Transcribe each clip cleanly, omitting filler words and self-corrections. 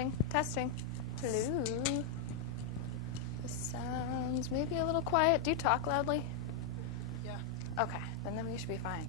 Testing, testing. Hello. This sounds maybe a little quiet. Do you talk loudly? Yeah. Okay, then we should be fine.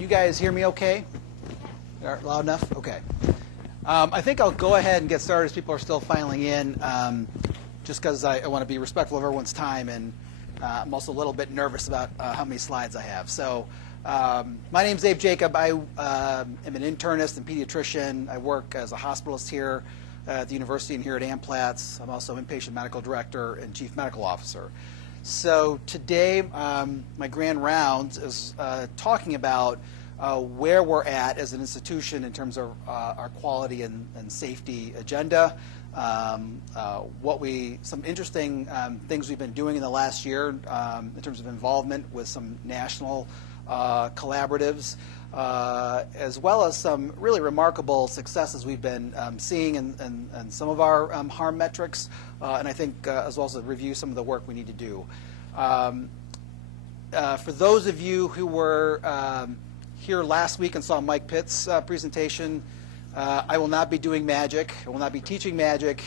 Can you guys hear me okay? Loud enough? Okay. I think I'll go ahead and get started as people are still filing in, just because I want to be respectful of everyone's time, and I'm also a little bit nervous about how many slides I have. So my name's Abe Jacob. I am an internist and pediatrician. I work as a hospitalist here at the university and here at Amplatz. I'm also inpatient medical director and chief medical officer. So today, my grand rounds is talking about where we're at as an institution in terms of our quality and safety agenda, some interesting things we've been doing in the last year in terms of involvement with some national collaboratives, as well as some really remarkable successes we've been seeing in some of our harm metrics, and I think as well as review some of the work we need to do. For those of you who were here last week and saw Mike Pitt's presentation, I will not be doing magic. I will not be teaching magic,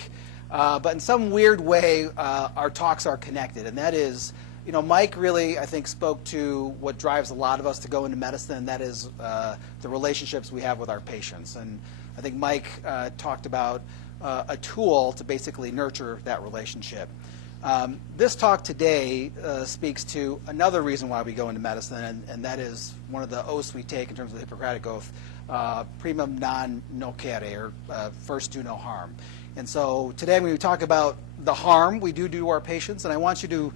but in some weird way, our talks are connected, and that is, Mike really, I think, spoke to what drives a lot of us to go into medicine, and that is the relationships we have with our patients. And I think Mike talked about a tool to basically nurture that relationship. This talk today speaks to another reason why we go into medicine, and that is one of the oaths we take in terms of the Hippocratic Oath, primum non nocere, or first do no harm. And so today when we talk about the harm we do to our patients, and I want you to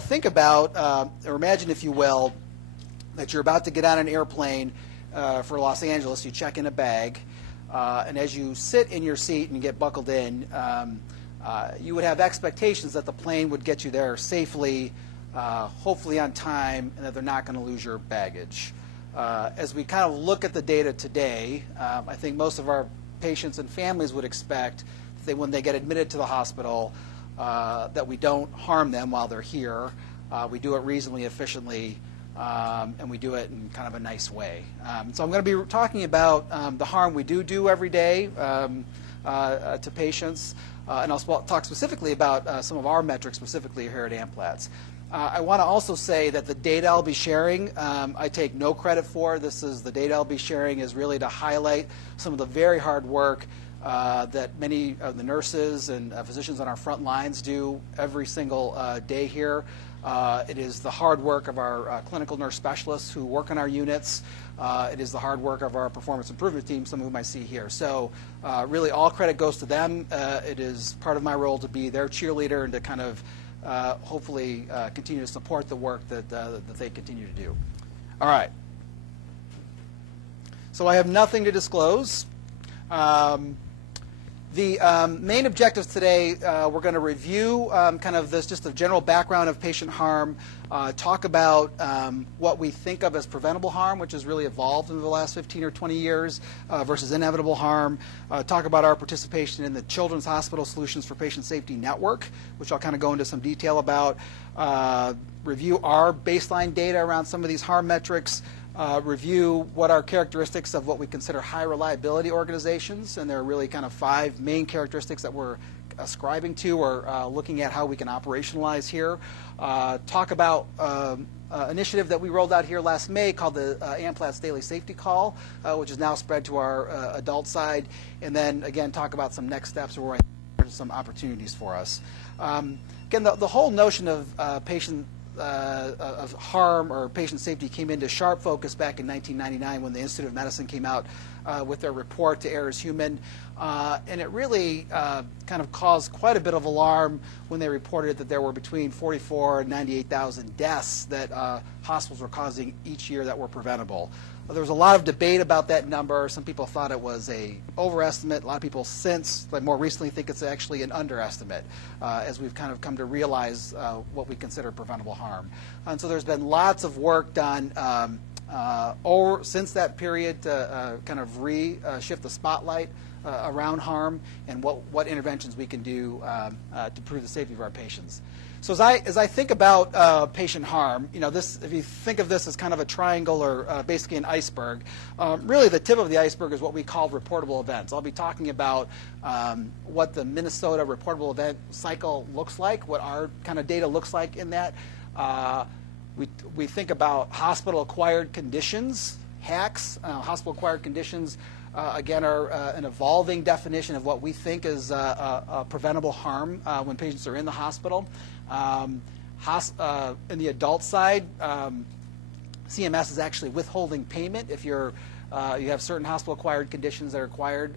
think about, or imagine, if you will, that you're about to get on an airplane for Los Angeles. You check in a bag, and as you sit in your seat and get buckled in, you would have expectations that the plane would get you there safely, hopefully on time, and that they're not going to lose your baggage. As we kind of look at the data today, I think most of our patients and families would expect that when they get admitted to the hospital, that we don't harm them while they're here. We do it reasonably efficiently, and we do it in kind of a nice way. So I'm going to be talking about the harm we do every day to patients, and I'll talk specifically about some of our metrics specifically here at Amplatz. I want to also say that the data I'll be sharing, I take no credit for. The data I'll be sharing is really to highlight some of the very hard work that many of the nurses and physicians on our front lines do every single day here. It is the hard work of our clinical nurse specialists who work on our units. It is the hard work of our performance improvement team, some of whom I see here. So really all credit goes to them. It is part of my role to be their cheerleader and to kind of hopefully continue to support the work that they continue to do. All right. So I have nothing to disclose. The main objectives today, we're going to review kind of just a general background of patient harm, talk about what we think of as preventable harm, which has really evolved in the last 15 or 20 years, versus inevitable harm, talk about our participation in the Children's Hospital Solutions for Patient Safety Network, which I'll kind of go into some detail about, review our baseline data around some of these harm metrics, review what are characteristics of what we consider high reliability organizations, and there are really kind of 5 main characteristics that we're ascribing to or looking at how we can operationalize here. Talk about an initiative that we rolled out here last May called the Amplatz Daily Safety Call, which is now spread to our adult side, and then again talk about some next steps where I think there's some opportunities for us. Again, the whole notion of patient of harm or patient safety came into sharp focus back in 1999 when the Institute of Medicine came out with their report To Err is Human, and it really kind of caused quite a bit of alarm when they reported that there were between 44 and 98,000 deaths that hospitals were causing each year that were preventable. There was a lot of debate about that number. Some people thought it was an overestimate. A lot of people since, like more recently, think it's actually an underestimate, as we've kind of come to realize what we consider preventable harm. And so there's been lots of work done since that period to kind of shift the spotlight around harm and what interventions we can do to improve the safety of our patients. So as I think about patient harm, if you think of this as kind of a triangle or basically an iceberg, really the tip of the iceberg is what we call reportable events. I'll be talking about what the Minnesota reportable event cycle looks like, what our kind of data looks like in that. We think about hospital-acquired conditions, HACs, hospital-acquired conditions, again, are an evolving definition of what we think is a preventable harm when patients are in the hospital. In the adult side, CMS is actually withholding payment if you have certain hospital-acquired conditions that are acquired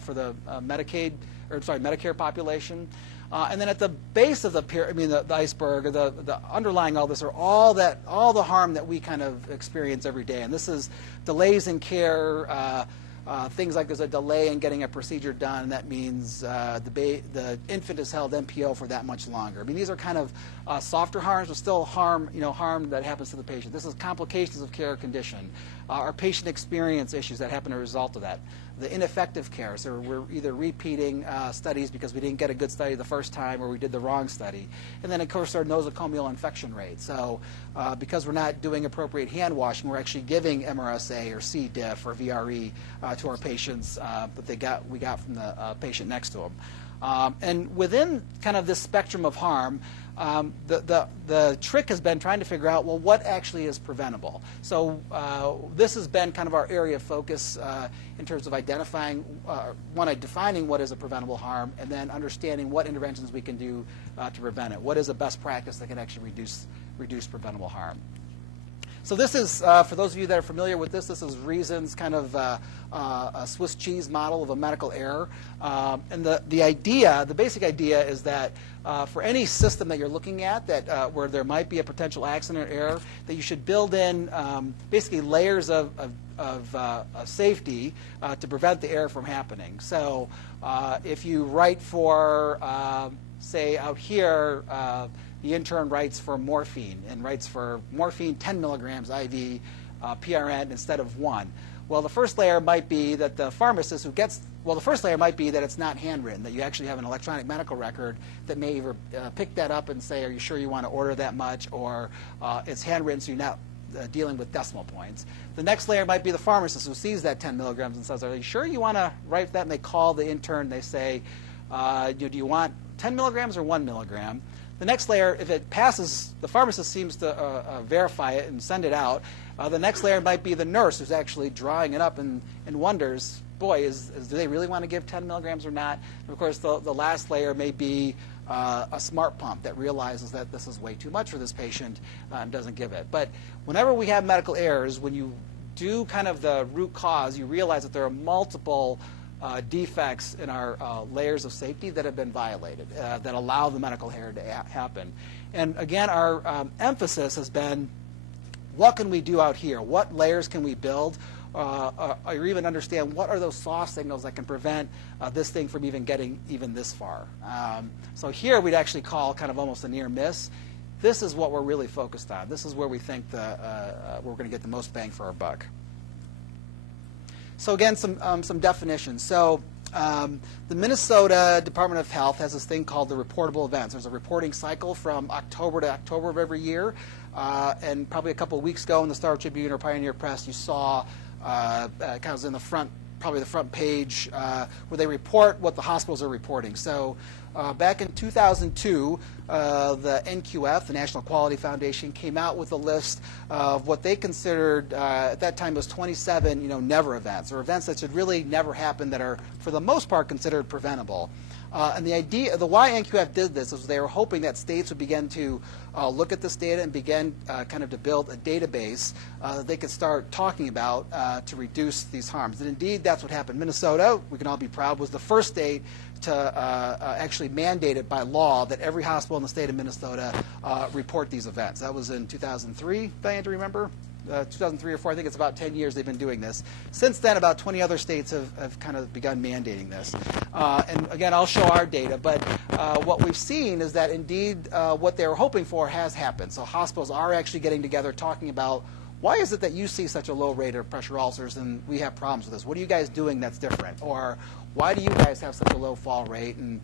for the Medicare population. And then at the base of the iceberg, or the underlying all this, are all the harm that we kind of experience every day. And this is delays in care, things like there's a delay in getting a procedure done. That means the infant is held NPO for that much longer. I mean, these are kind of softer harms, but still harm that happens to the patient. This is complications of care condition, or patient experience issues that happen as a result of that. The ineffective care, so we're either repeating studies because we didn't get a good study the first time, or we did the wrong study. And then, of course, our nosocomial infection rate. So because we're not doing appropriate hand washing, we're actually giving MRSA or C. diff or VRE to our patients that we got from the patient next to them. And within kind of this spectrum of harm, the trick has been trying to figure out, well, what actually is preventable? So this has been kind of our area of focus in terms of identifying, defining what is a preventable harm, and then understanding what interventions we can do to prevent it. What is a best practice that can actually reduce preventable harm? So this is, for those of you that are familiar with this is Reason's kind of a Swiss cheese model of a medical error. And the basic idea is that for any system that you're looking at where there might be a potential accident or error, that you should build in basically layers of safety to prevent the error from happening. So if you write for, say out here, the intern writes for morphine and writes for morphine 10 milligrams IV PRN instead of 1. Well, the first layer might be that the pharmacist the first layer might be that it's not handwritten, that you actually have an electronic medical record that may either pick that up and say, are you sure you want to order that much, or it's handwritten so you're not dealing with decimal points. The next layer might be the pharmacist who sees that 10 milligrams and says, are you sure you want to write that? And they call the intern, they say, do you want 10 milligrams or 1 milligram? The next layer, if it passes, the pharmacist seems to verify it and send it out. The next layer might be the nurse who's actually drawing it up and wonders, boy, do they really want to give 10 milligrams or not? And of course, the last layer may be a smart pump that realizes that this is way too much for this patient and doesn't give it. But whenever we have medical errors, when you do kind of the root cause, you realize that there are multiple defects in our layers of safety that have been violated that allow the medical error to happen. And again, our emphasis has been, what can we do out here? What layers can we build? Or even understand what are those soft signals that can prevent this thing from even getting even this far. So here we'd actually call kind of almost a near miss. This is what we're really focused on. This is where we think we're going to get the most bang for our buck. So again, some definitions. So the Minnesota Department of Health has this thing called the reportable events. There's a reporting cycle from October to October of every year. And probably a couple of weeks ago in the Star Tribune or Pioneer Press, you saw kind of in the front, probably the front page, where they report what the hospitals are reporting. So back in 2002, the NQF, the National Quality Foundation, came out with a list of what they considered, at that time was 27, never events, or events that should really never happen that are, for the most part, considered preventable. And the why NQF did this is they were hoping that states would begin to look at this data and begin kind of to build a database that they could start talking about to reduce these harms. And indeed, that's what happened. Minnesota, we can all be proud, was the first state to actually mandate it by law that every hospital in the state of Minnesota report these events. That was in 2003, Diane, do you remember? 2003 or 4, I think it's about 10 years they've been doing this. Since then, about 20 other states have kind of begun mandating this. And again, I'll show our data, but what we've seen is that indeed what they were hoping for has happened. So hospitals are actually getting together talking about, why is it that you see such a low rate of pressure ulcers and we have problems with this? What are you guys doing that's different? Or why do you guys have such a low fall rate and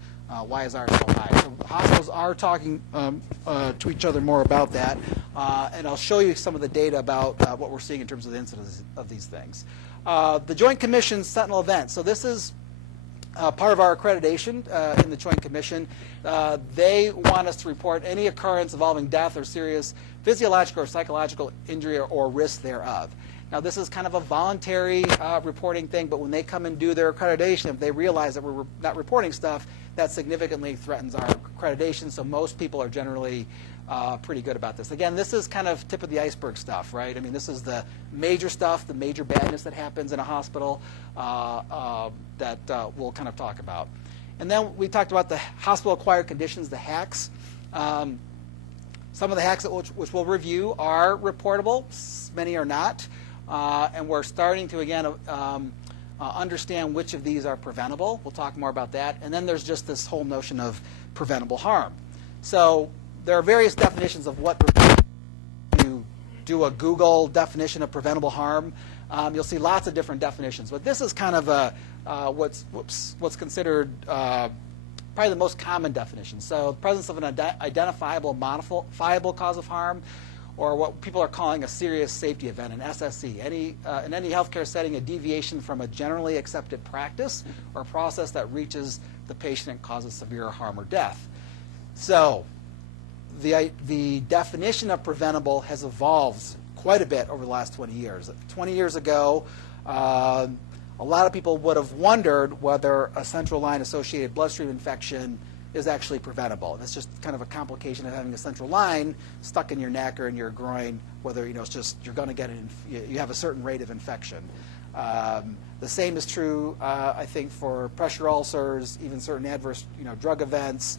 why is ours so high? So hospitals are talking to each other more about that. And I'll show you some of the data about what we're seeing in terms of the incidence of these things. The Joint Commission Sentinel event. So this is part of our accreditation in the Joint Commission. They want us to report any occurrence involving death or serious physiological or psychological injury or risk thereof. Now, this is kind of a voluntary reporting thing, but when they come and do their accreditation, if they realize that we're not reporting stuff, that significantly threatens our accreditation, so most people are generally pretty good about this. Again, this is kind of tip of the iceberg stuff, right? I mean, this is the major stuff, the major badness that happens in a hospital that we'll kind of talk about. And then we talked about the hospital-acquired conditions, the HACs. Some of the HACs which we'll review are reportable. Many are not. And we're starting to, again, understand which of these are preventable. We'll talk more about that. And then there's just this whole notion of preventable harm. So there are various definitions of what you do a Google definition of preventable harm. You'll see lots of different definitions. But this is kind of a, what's considered probably the most common definition. So the presence of an identifiable, modifiable cause of harm, or what people are calling a serious safety event, an SSE. In any healthcare setting, a deviation from a generally accepted practice or process that reaches the patient and causes severe harm or death. So the definition of preventable has evolved quite a bit over the last 20 years. 20 years ago, a lot of people would have wondered whether a central line associated bloodstream infection is actually preventable. It's just kind of a complication of having a central line stuck in your neck or in your groin, whether it's just you're going to get you have a certain rate of infection. The same is true, I think, for pressure ulcers, even certain adverse drug events,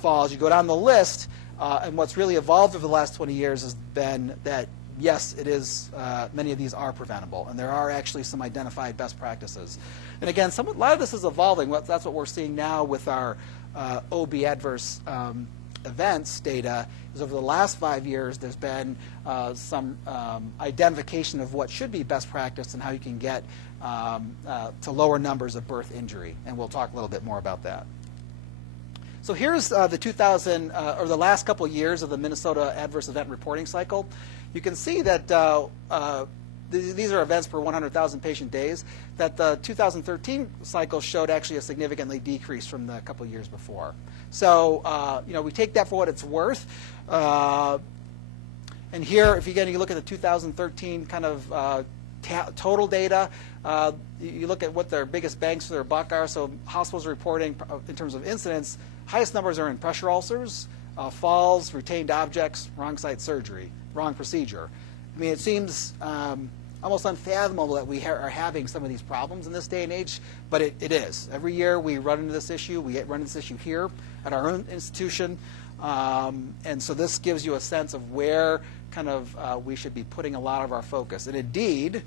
falls. You go down the list, and what's really evolved over the last 20 years has been that yes, it is. Many of these are preventable, and there are actually some identified best practices. And again, a lot of this is evolving. That's what we're seeing now with our OB adverse events data. Is over the last 5 years, there's been some identification of what should be best practice and how you can get to lower numbers of birth injury, and we'll talk a little bit more about that. So here's the the last couple of years of the Minnesota adverse event reporting cycle. You can see that these are events per 100,000 patient days, that the 2013 cycle showed actually a significantly decrease from the couple of years before. So we take that for what it's worth. And here, if you look at the 2013 kind of total data, you look at what their biggest bangs for their buck are. So hospitals are reporting in terms of incidents, highest numbers are in pressure ulcers, falls, retained objects, wrong site surgery, wrong procedure. I mean, it seems almost unfathomable that we are having some of these problems in this day and age, but it is. Every year we run into this issue. We run into this issue here at our own institution. And so this gives you a sense of where kind of we should be putting a lot of our focus. And indeed,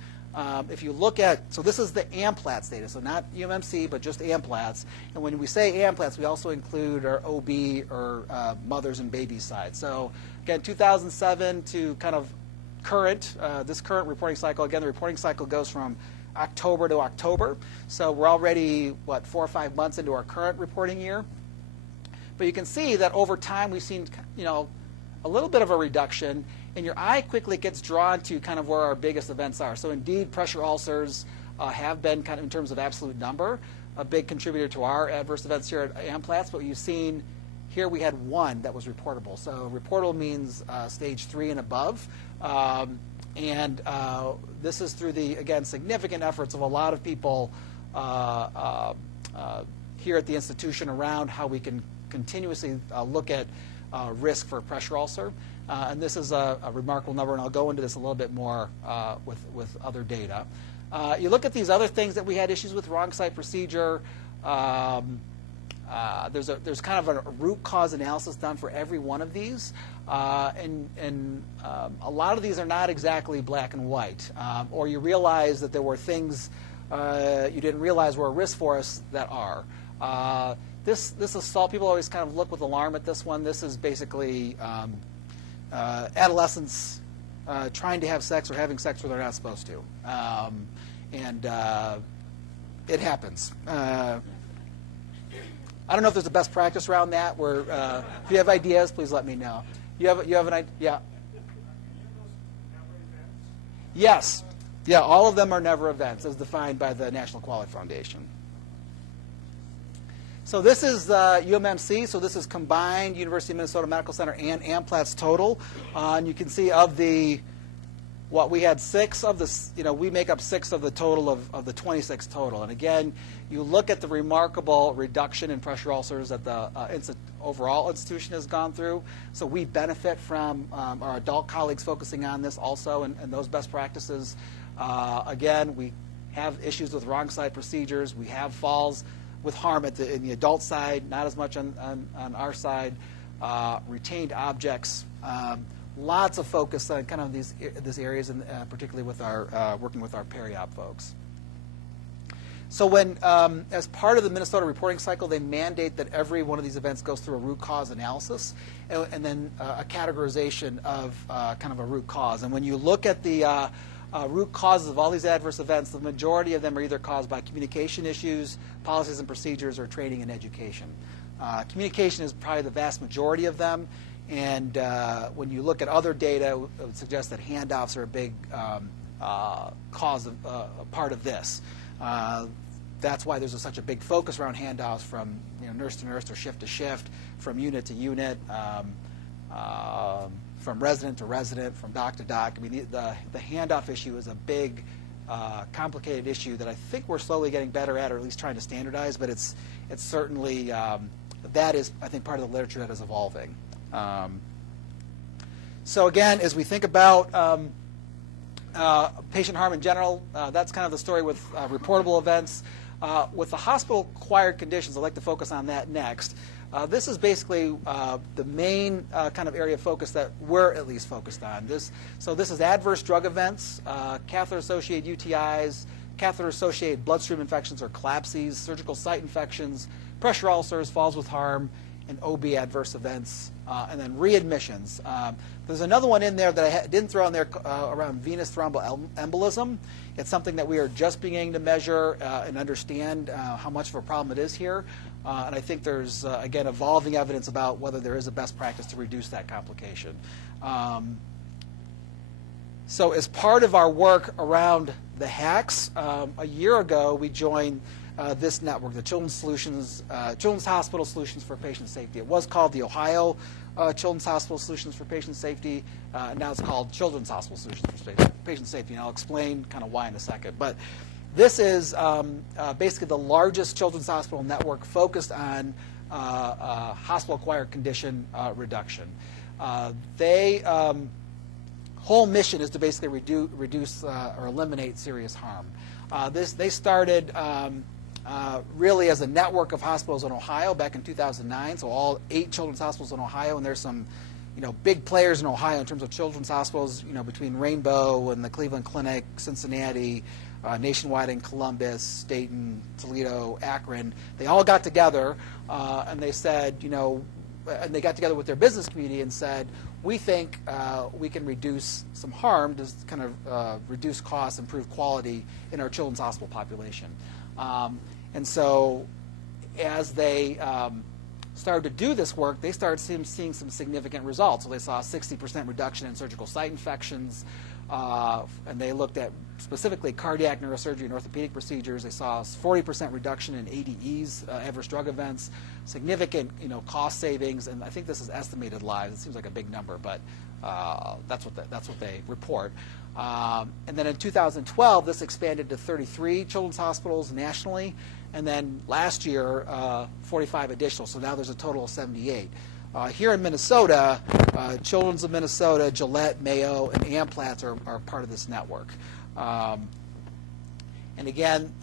if you look at, so this is the AMPLATS data, so not UMMC, but just AMPLATS. And when we say AMPLATS, we also include our OB or mothers and babies side. So again, 2007 to kind of current, this current reporting cycle. Again, the reporting cycle goes from October to October. So we're already, 4 or 5 months into our current reporting year. But you can see that over time we've seen, a little bit of a reduction, and your eye quickly gets drawn to kind of where our biggest events are. So indeed, pressure ulcers have been kind of, in terms of absolute number, a big contributor to our adverse events here at AMPLATS. But you've seen here we had one that was reportable. So reportable means stage 3 and above. And this is through the, again, significant efforts of a lot of people here at the institution around how we can continuously look at risk for pressure ulcer. And this is a remarkable number, and I'll go into this a little bit more with other data. You look at these other things that we had issues with, wrong site procedure. There's kind of a root cause analysis done for every one of these. And a lot of these are not exactly black and white. Or you realize that there were things you didn't realize were a risk for us that are. This assault, people always kind of look with alarm at this one. This is basically adolescents trying to have sex or having sex where they're not supposed to. And it happens. I don't know if there's a best practice around that. Where if you have ideas, please let me know. You have an idea? Yeah. Yes. Yeah, all of them are never events as defined by the National Quality Foundation. So this is UMMC, so this is combined University of Minnesota Medical Center and AMPLATS total. And you can see of the what we had 6 of the, we make up 6 of the total of the 26 total. And again, you look at the remarkable reduction in pressure ulcers that the overall institution has gone through. So we benefit from our adult colleagues focusing on this also and those best practices. Again, we have issues with wrong side procedures. We have falls with harm in the adult side, not as much on our side. Retained objects. Lots of focus on kind of these areas, and particularly with our working with our peri-op folks. So when, as part of the Minnesota reporting cycle, they mandate that every one of these events goes through a root cause analysis and then a categorization of kind of a root cause. And when you look at the root causes of all these adverse events, the majority of them are either caused by communication issues, policies and procedures, or training and education. Communication is probably the vast majority of them. And when you look at other data, it would suggest that handoffs are a big cause of part of this. That's why there's such a big focus around handoffs from nurse to nurse or shift to shift, from unit to unit, from resident to resident, from doc to doc. I mean, the handoff issue is a big, complicated issue that I think we're slowly getting better at, or at least trying to standardize. But it's certainly that is, I think, part of the literature that is evolving. So again, as we think about patient harm in general, that's kind of the story with reportable events. With the hospital-acquired conditions, I'd like to focus on that next. This is basically the main kind of area of focus that we're at least focused on. So this is adverse drug events, catheter-associated UTIs, catheter-associated bloodstream infections or CLABSIs, surgical site infections, pressure ulcers, falls with harm, and OB adverse events, and then readmissions. There's another one in there that I didn't throw in there around venous thromboembolism. It's something that we are just beginning to measure and understand how much of a problem it is here. And I think there's, again, evolving evidence about whether there is a best practice to reduce that complication. So as part of our work around the HACs, a year ago we joined this network, the Children's Hospital Solutions for Patient Safety. It was called the Ohio Children's Hospital Solutions for Patient Safety. Now it's called Children's Hospital Solutions for Patient Safety, and I'll explain kind of why in a second. But this is basically the largest children's hospital network focused on hospital-acquired condition reduction. Whole mission is to basically reduce or eliminate serious harm. They started really as a network of hospitals in Ohio back in 2009. So all 8 children's hospitals in Ohio, and there's some, big players in Ohio in terms of children's hospitals. Between Rainbow and the Cleveland Clinic, Cincinnati, Nationwide in Columbus, Dayton, Toledo, Akron. They all got together and they said, and they got together with their business community and said, we think we can reduce some harm to kind of reduce costs, improve quality in our children's hospital population. And so as they started to do this work, they started seeing some significant results. So they saw a 60% reduction in surgical site infections, and they looked at specifically cardiac neurosurgery and orthopedic procedures. They saw a 40% reduction in ADEs, adverse drug events, significant cost savings, and I think this is estimated lives. It seems like a big number, but that's what they report. And then in 2012, this expanded to 33 children's hospitals nationally, and then last year, 45 additional. So now there's a total of 78. Here in Minnesota, Children's of Minnesota, Gillette, Mayo, and Amplatz are part of this network. And again,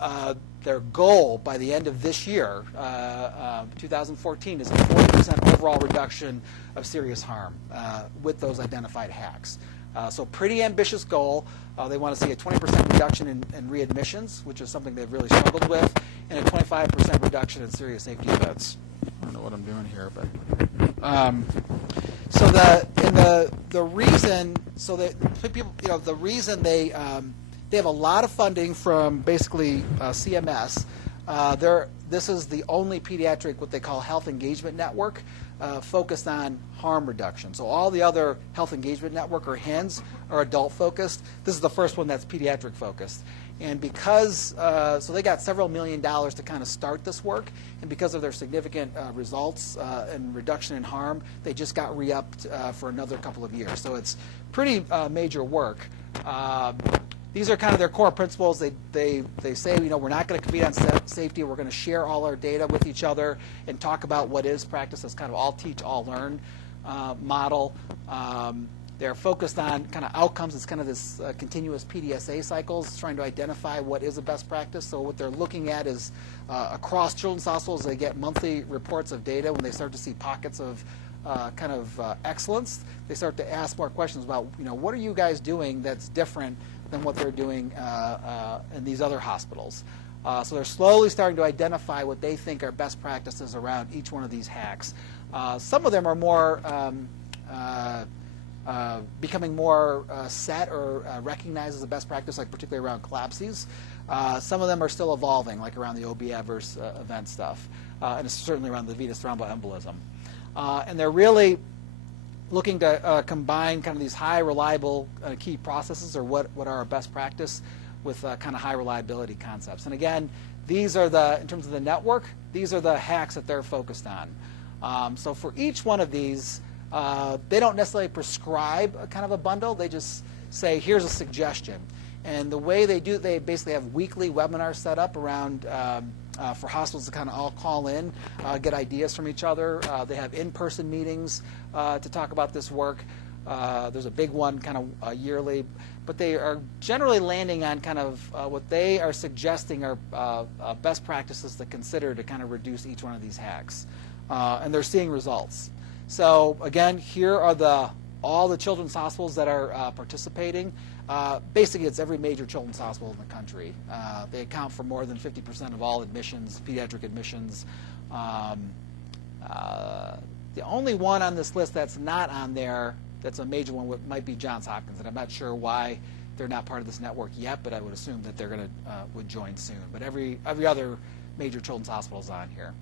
their goal by the end of this year, 2014, is a 40% overall reduction of serious harm with those identified HACs. So pretty ambitious goal. They want to see a 20% reduction in readmissions, which is something they've really struggled with, and a 25% reduction in serious safety events. I don't know what I'm doing here, but so the reason, so that people, the reason they have a lot of funding from basically CMS. This is the only pediatric, what they call health engagement network. focused on harm reduction. So all the other health engagement network, or HENs, are adult focused. This is the first one that's pediatric focused. And because, so they got several $1 million to kind of start this work, and because of their significant results and reduction in harm, they just got re-upped for another couple of years. So it's pretty major work. These are kind of their core principles. They say, you know, we're not going to compete on safety. We're going to share all our data with each other and talk about what is practice. It's kind of all teach, all learn model. They're focused on kind of outcomes. It's kind of this continuous PDSA cycles, trying to identify what is a best practice. So what they're looking at is across children's hospitals, they get monthly reports of data. When they start to see pockets of excellence, they start to ask more questions about, you know, what are you guys doing that's different than what they're doing in these other hospitals. So they're slowly starting to identify what they think are best practices around each one of these hacks. Some of them are more becoming more set or recognized as a best practice, like particularly around collapses. Some of them are still evolving, like around the OB adverse event stuff, and certainly around the venous thromboembolism. And they're really looking to combine kind of these high reliable key processes, or what are our best practice, with kind of high reliability concepts. And again, these are in terms of the network, these are the hacks that they're focused on. So for each one of these, they don't necessarily prescribe a kind of a bundle. They just say, here's a suggestion. And the way they do, they basically have weekly webinars set up around for hospitals to kind of all call in, get ideas from each other. They have in-person meetings to talk about this work. There's a big one kind of yearly, but they are generally landing on kind of what they are suggesting are best practices to consider to kind of reduce each one of these hacks. And they're seeing results. So again, here are all the children's hospitals that are participating. Basically, it's every major children's hospital in the country. They account for more than 50% of all admissions, pediatric admissions. The only one on this list that's not on there, that's a major one, might be Johns Hopkins, and I'm not sure why they're not part of this network yet, but I would assume that they're going to would join soon. But every other major children's hospital is on here.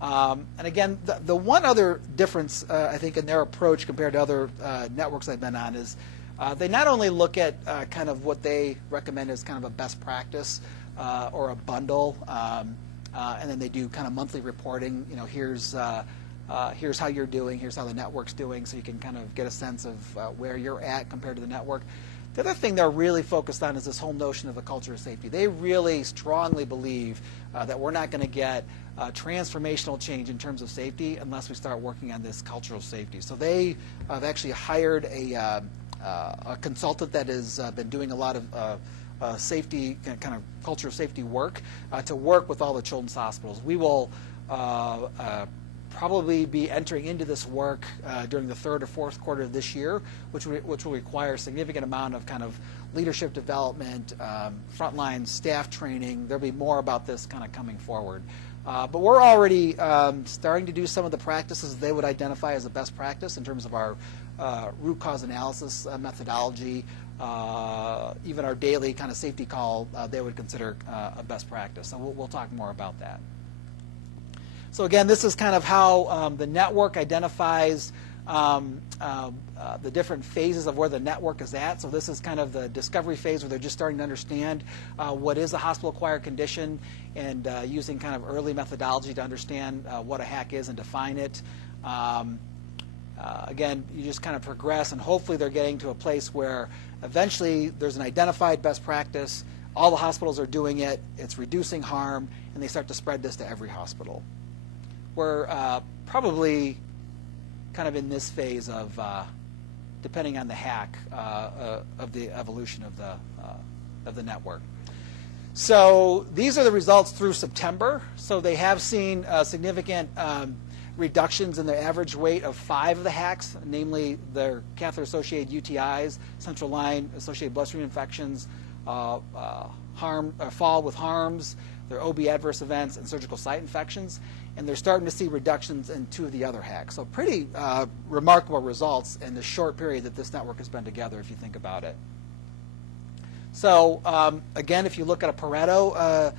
And again, the one other difference, I think, in their approach compared to other networks I've been on is they not only look at kind of what they recommend as kind of a best practice or a bundle, and then they do kind of monthly reporting. You know, here's how you're doing, here's how the network's doing, so you can kind of get a sense of where you're at compared to the network. The other thing they're really focused on is this whole notion of a culture of safety. They really strongly believe that we're not going to get transformational change in terms of safety unless we start working on this cultural safety. So they have actually hired a consultant that has been doing a lot of safety, kind of culture of safety work to work with all the children's hospitals. We will probably be entering into this work during the third or fourth quarter of this year, which will require a significant amount of kind of leadership development, frontline staff training. There'll be more about this kind of coming forward. But we're already starting to do some of the practices they would identify as a best practice in terms of our root cause analysis methodology, even our daily kind of safety call they would consider a best practice. So we'll talk more about that. So again, this is kind of how the network identifies the different phases of where the network is at. So this is kind of the discovery phase where they're just starting to understand what is a hospital-acquired condition, and using kind of early methodology to understand what a hack is and define it. Again, you just kind of progress, and hopefully they're getting to a place where eventually there's an identified best practice, all the hospitals are doing it, it's reducing harm, and they start to spread this to every hospital. We're probably kind of in this phase of, depending on the hack, of the evolution of the network. So these are the results through September. So they have seen significant reductions in the average weight of 5 of the hacks, namely their catheter-associated UTIs, central line-associated bloodstream infections, fall with harms, their OB adverse events, and surgical site infections. And they're starting to see reductions in 2 of the other hacks. So pretty remarkable results in the short period that this network has been together, if you think about it. So again, if you look at a Pareto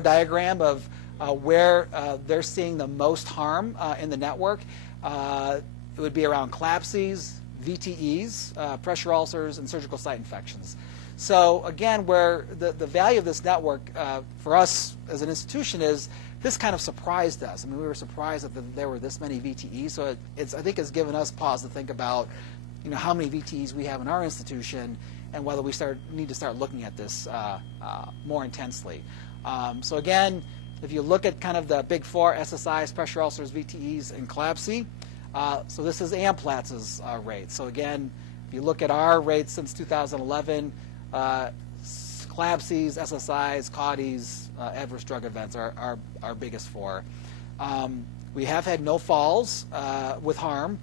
diagram of where they're seeing the most harm in the network, it would be around CLABSIs, VTEs, pressure ulcers, and surgical site infections. So again, where the value of this network for us as an institution is, this kind of surprised us. I mean, we were surprised that there were this many VTEs. So I think it's given us pause to think about, how many VTEs we have in our institution and whether we need to start looking at this more intensely. So again, if you look at kind of the big four, SSIs, pressure ulcers, VTEs, and CLABSI, so this is AMPLATZ's rate. So again, if you look at our rates since 2011, CLABSIs, SSIs, CAUTIs, adverse drug events are our biggest four. We have had no falls with harm.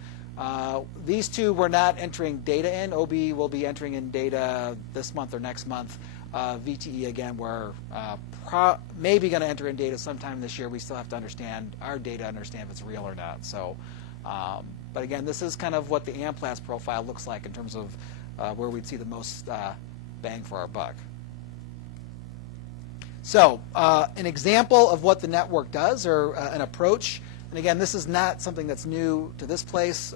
These two we're not entering data in. OB will be entering in data this month or next month. VTE, again, we're maybe going to enter in data sometime this year. We still have to understand our data, understand if it's real or not. So, but again, this is kind of what the AMPLATZ profile looks like in terms of where we'd see the most bang for our buck. So an example of what the network does, or an approach, and again, this is not something that's new to this place,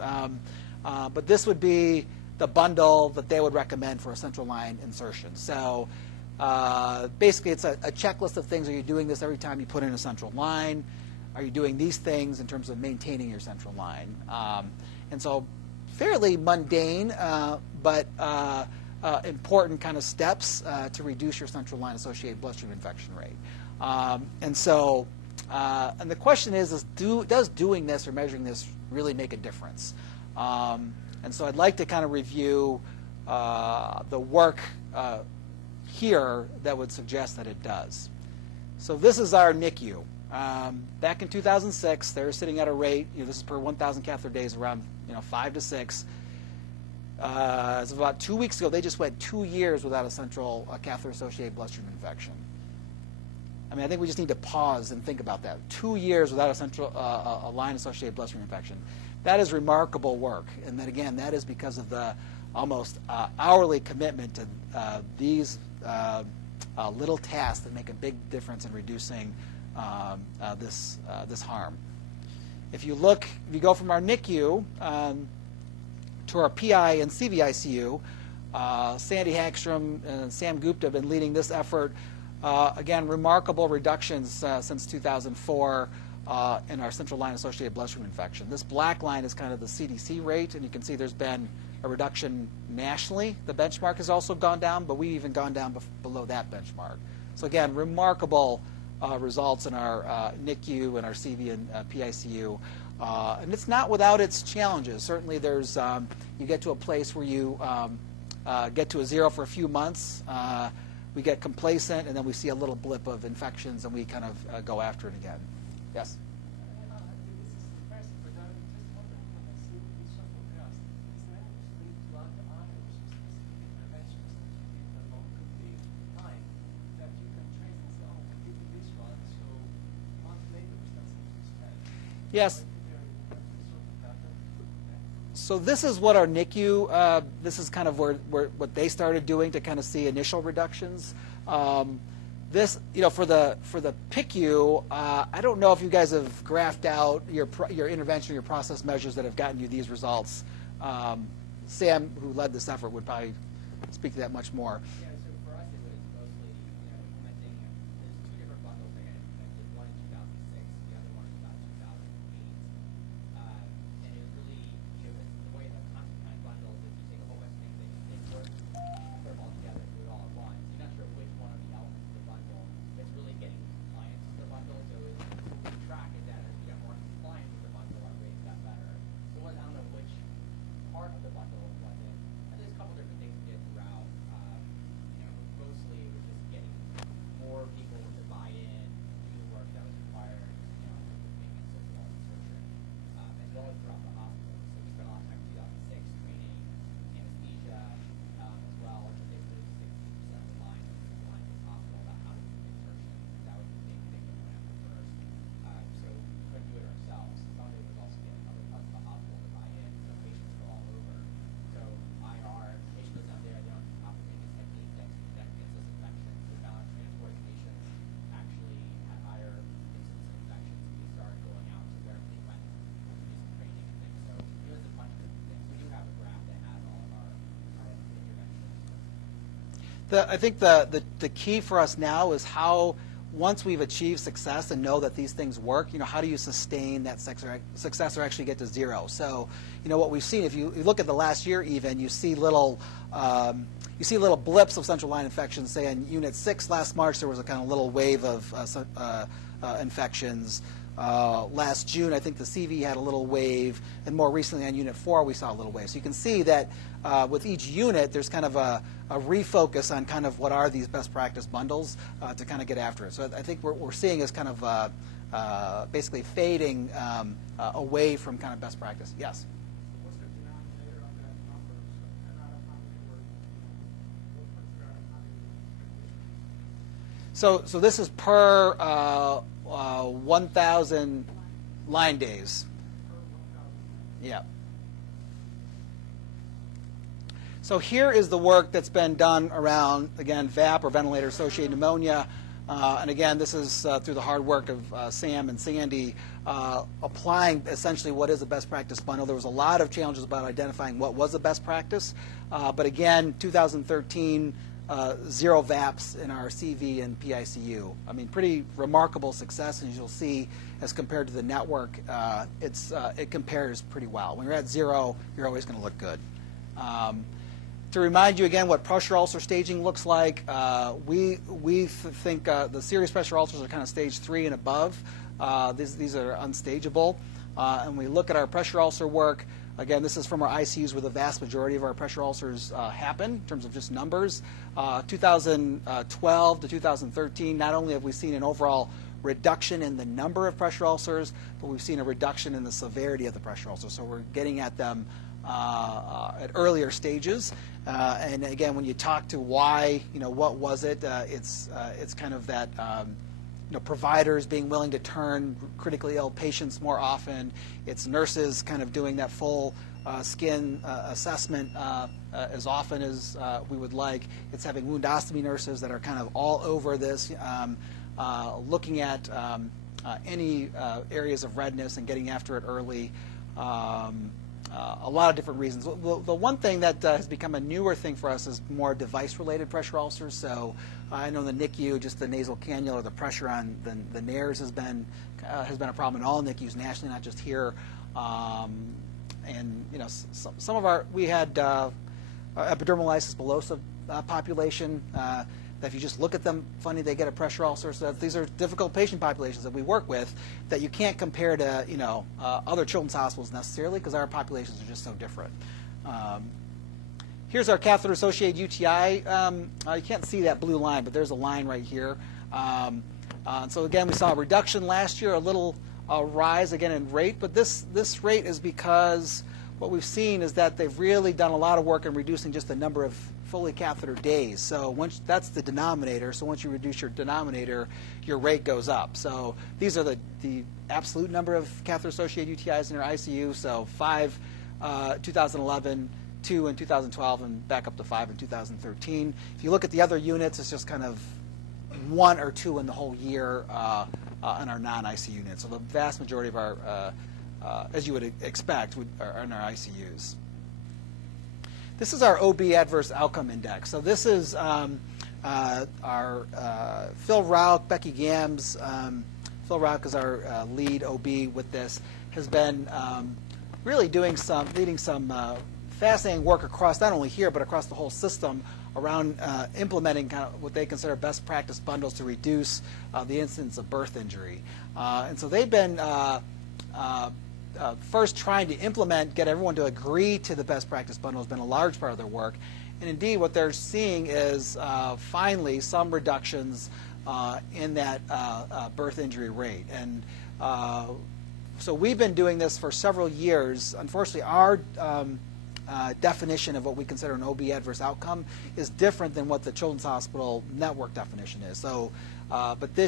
but this would be the bundle that they would recommend for a central line insertion. So basically, it's a checklist of things. Are you doing this every time you put in a central line? Are you doing these things in terms of maintaining your central line? And so fairly mundane, but important kind of steps to reduce your central line associated bloodstream infection rate. And so, and the question is does doing this or measuring this really make a difference? And so I'd like to kind of review the work here that would suggest that it does. So this is our NICU. Back in 2006, they were sitting at a rate, this is per 1,000 catheter days, around 5 to 6. As of about 2 weeks ago, they just went 2 years without a central catheter-associated bloodstream infection. I mean, I think we just need to pause and think about that. 2 years without a central a line-associated bloodstream infection. That is remarkable work, and then again, that is because of the almost hourly commitment to these little tasks that make a big difference in reducing this harm. If you go from our NICU to our PI and CVICU, Sandy Hagstrom and Sam Gupta have been leading this effort. Again, remarkable reductions since 2004 in our central line associated bloodstream infection. This black line is kind of the CDC rate, and you can see there's been a reduction nationally. The benchmark has also gone down, but we've even gone down below that benchmark. So again, remarkable results in our NICU and our CV and PICU. And it's not without its challenges. Certainly there's, you get to a place where you get to a zero for a few months. We get complacent, and then we see a little blip of infections, and we kind of go after it again. Yes? Yes. So this is what our NICU, this is kind of what they started doing to kind of see initial reductions. This, for the PICU, I don't know if you guys have graphed out your intervention, your process measures that have gotten you these results. Sam, who led this effort, would probably speak to that much more. Yeah, so for us, it was mostly implementing. There's two different bundles that got implemented. One in 2006, the other one in about 2008. And it was really, the way the constant bundles, if you take a whole bunch of things that you think work, put them all together, do it all at once. You're not sure which one of the elements of the bundle that's really getting compliance with the bundle. So what we track is that as we got more compliance with the bundle, our rates got better. So I don't know which part of the bundle was it. And there's a couple different things we did throughout. I think the key for us now is how, once we've achieved success and know that these things work, how do you sustain that success or actually get to zero? So, what we've seen, if you look at the last year even, you see little blips of central line infections. Say on Unit 6 last March, there was a kind of little wave of infections. Last June, I think the CV had a little wave, and more recently on Unit 4, we saw a little wave. So you can see that with each unit, there's kind of a refocus on kind of what are these best practice bundles to kind of get after it. So I think what we're seeing is kind of basically fading away from kind of best practice. Yes? What's the denominator on that number? And out of how many were, what percent, how many So this is per 1,000 line days. Yeah. So here is the work that's been done around, again, VAP or ventilator-associated pneumonia. And again, this is through the hard work of Sam and Sandy, applying essentially what is a best practice bundle. There was a lot of challenges about identifying what was a best practice. But again, 2013, 0 VAPs in our CV and PICU. I mean, pretty remarkable success, and as you'll see, as compared to the network, it compares pretty well. When you're at 0, you're always going to look good. To remind you again what pressure ulcer staging looks like, we think the serious pressure ulcers are kind of stage 3 and above. These are unstageable. And we look at our pressure ulcer work. Again, this is from our ICUs where the vast majority of our pressure ulcers happen in terms of just numbers. 2012 to 2013, not only have we seen an overall reduction in the number of pressure ulcers, but we've seen a reduction in the severity of the pressure ulcers. So we're getting at them at earlier stages. And again, when you talk to why, what was it, it's kind of that providers being willing to turn critically ill patients more often. It's nurses kind of doing that full skin assessment as often as we would like. It's having woundostomy nurses that are kind of all over this, looking at any areas of redness and getting after it early. A lot of different reasons. The one thing that has become a newer thing for us is more device-related pressure ulcers. So I know in the NICU, just the nasal cannula or the pressure on the nares has been a problem in all NICUs nationally, not just here. And some of we had epidermolysis bullosa population. That if you just look at them funny, they get a pressure ulcer. So these are difficult patient populations that we work with that you can't compare to other children's hospitals necessarily because our populations are just so different. Here's our catheter-associated UTI. You can't see that blue line, but there's a line right here. So again, we saw a reduction last year, a little rise again in rate, but this rate is because what we've seen is that they've really done a lot of work in reducing just the number of fully catheter days. So that's the denominator. So once you reduce your denominator, your rate goes up. So these are the absolute number of catheter-associated UTIs in our ICU. So 5 2011, 2 in 2012, and back up to 5 in 2013. If you look at the other units, it's just kind of 1 or 2 in the whole year in our non-ICU units. So the vast majority of our, as you would expect, are in our ICUs. This is our OB Adverse Outcome Index. So this is our Phil Rauch, Becky Gams. Phil Rauch is our lead OB with this, has been really leading some fascinating work across, not only here, but across the whole system around implementing kind of what they consider best practice bundles to reduce the incidence of birth injury. And so they've been first trying to get everyone to agree to the best practice bundle has been a large part of their work. And indeed, what they're seeing is finally some reductions in that birth injury rate. And so we've been doing this for several years. Unfortunately, our definition of what we consider an OB adverse outcome is different than what the Children's Hospital Network definition is. So, but I